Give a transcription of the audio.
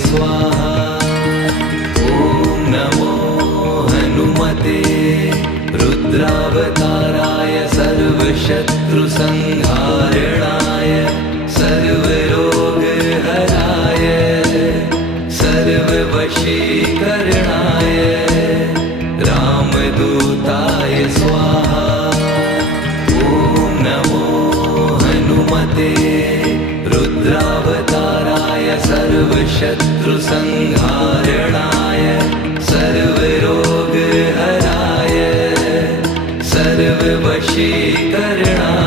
स्वाहा। ॐ नमो हनुमते रुद्रावताराय सर्वशत्रुसंहारणाय सर्वरोगहराय सर्ववशीकरणाय रामदूताय स्वाहा। ॐ नमो हनुमते रुद्रावताराय सर्वशत्रुसंहारणाय सर्वरोगहराय सर्ववशीकरणाय